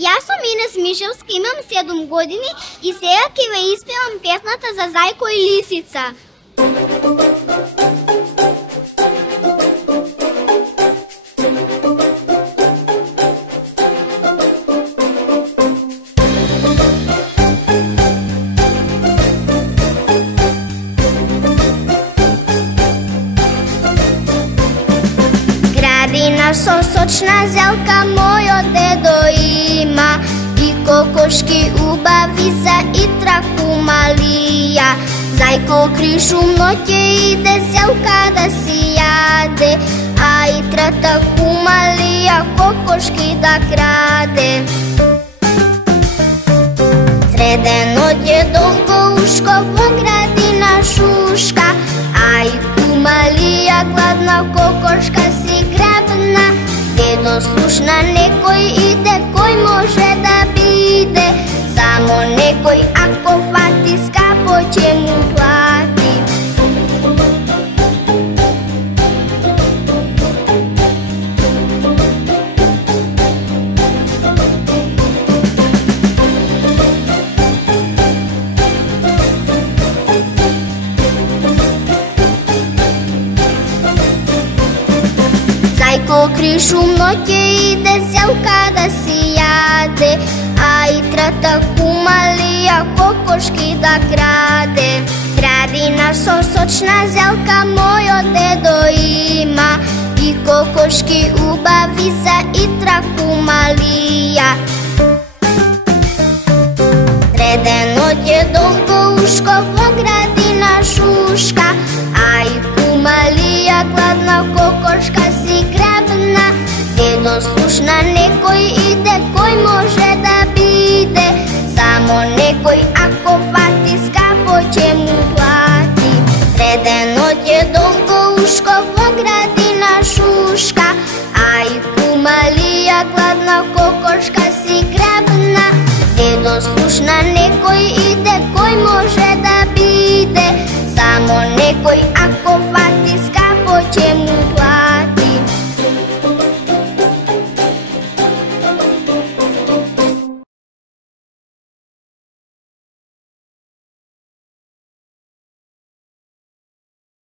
Јас сум Инес Мишевска, имам 7 години и сега ќе ве испевам песната за Зајко и Лисица. Градина со сочна зелка мојот дедо има, и кокошки убави за и траку малија. Зајко кришум ноќе иде зелка да си јаде, а и трата кумалија кокошки да краде. Среде ноќе долго ушко во градина шушка, а и кумалија гладна кокошка си грабна. Дедо слушна, некој иде, кој може да биде, само некој ако фати скапо ќе му плати. Зајко кришум ноќе иде зелка да си јаде, а и трата кумалија кокошки да краде. Градина со сочна зелка мојот дедо има, и кокошки убави за и траку малија. Среде ноќе долго ушко во градина шушка, а и кумалија гладна кокошка си грабна. Дедо слушна, некој иде, кој може да биде, само некој ако фати скапо ќе му плати. Среде ноќе долго ушко во градина шушка, а и кумалија гладна кокошка си грабна. Дедо слушна, некој иде, кој може да биде, само некој